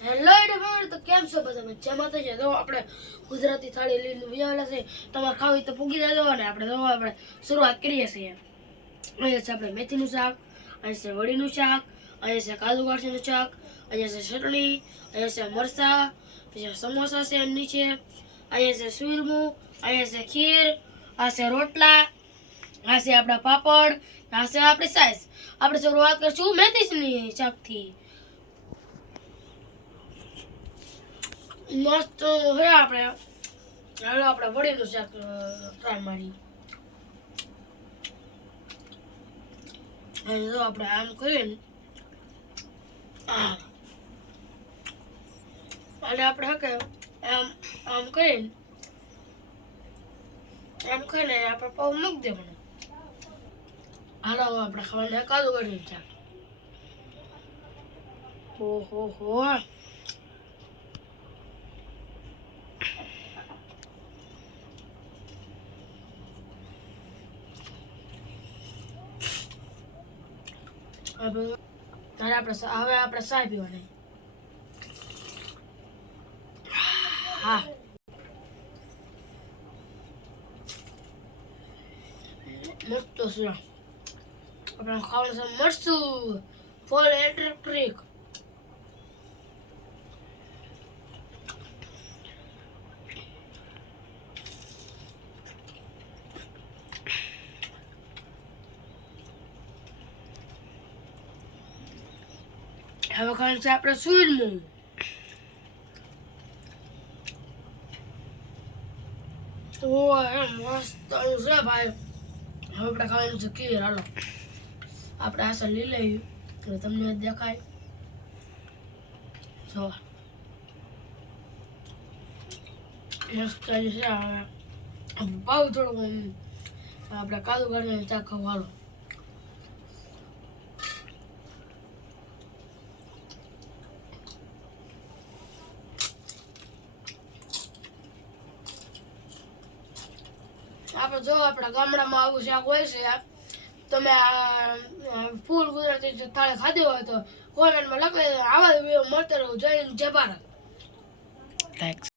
Hello advance તો કેમ છો બધા મજામાં તો છે તો આપણે ગુજરાતી થાળી લઈને વિચારેલા છે તમારે ખાવી તો પૂગી જાજો અને આપણે શરૂઆત કરીએ છીએ અહીંયા છે આપણે મેથીનું શાક અહીંયા છે વડીનું શાક અહીંયા છે કાજુ કાઠીનું શાક અહીંયા છે ચટણી અહીંયા છે મરચાં પછી સમોસા છે નીચે અહીંયા છે સુરમું અહીંયા છે ખીર આ છે રોટલા આ છે આપણા પાપડ આ છે આપણી સાઈઝ આપણે શરૂઆત કરીશું મેથીની શાકથી મસ્ત હે આપણે હાલો આપણે વડીનું શાક ટ્રાય મારી અને જો આપણે આમ કરીએ ને અને આપણે હકે આમ આમ કરીએ ને આમ કરીને આપણે પાઉં મૂકી દેવાનું હાલો આપણે ખાવાનું કાજુ કાઠીનું શાક હો હવે આપણે ચાય પીવાની હા મસ્ત છે આપણે ખાવાનું છે મરચું ફૂલ ઇલેક્ટ્રિક હવે ખાવાનું છે આપણે સુરમું મસ્ત છે ભાઈ હવે આપણે ખાવાનું છે ખીર હાલો આપણે આ લઈ લઈએ તો તમને દેખાય જો મસ્ત છે હવે પાવ થોડું આપણે કાજુ કાઢીને ચા ખાવા આપણે જો આપણા ગામડામાં આવું શાક હોય છે તમે ફૂલ ગુજરાતી થાળી ખાધી હોય તો કોમેન્ટમાં લખી આવા મળતા રહો જય ભારત. થેન્ક્સ.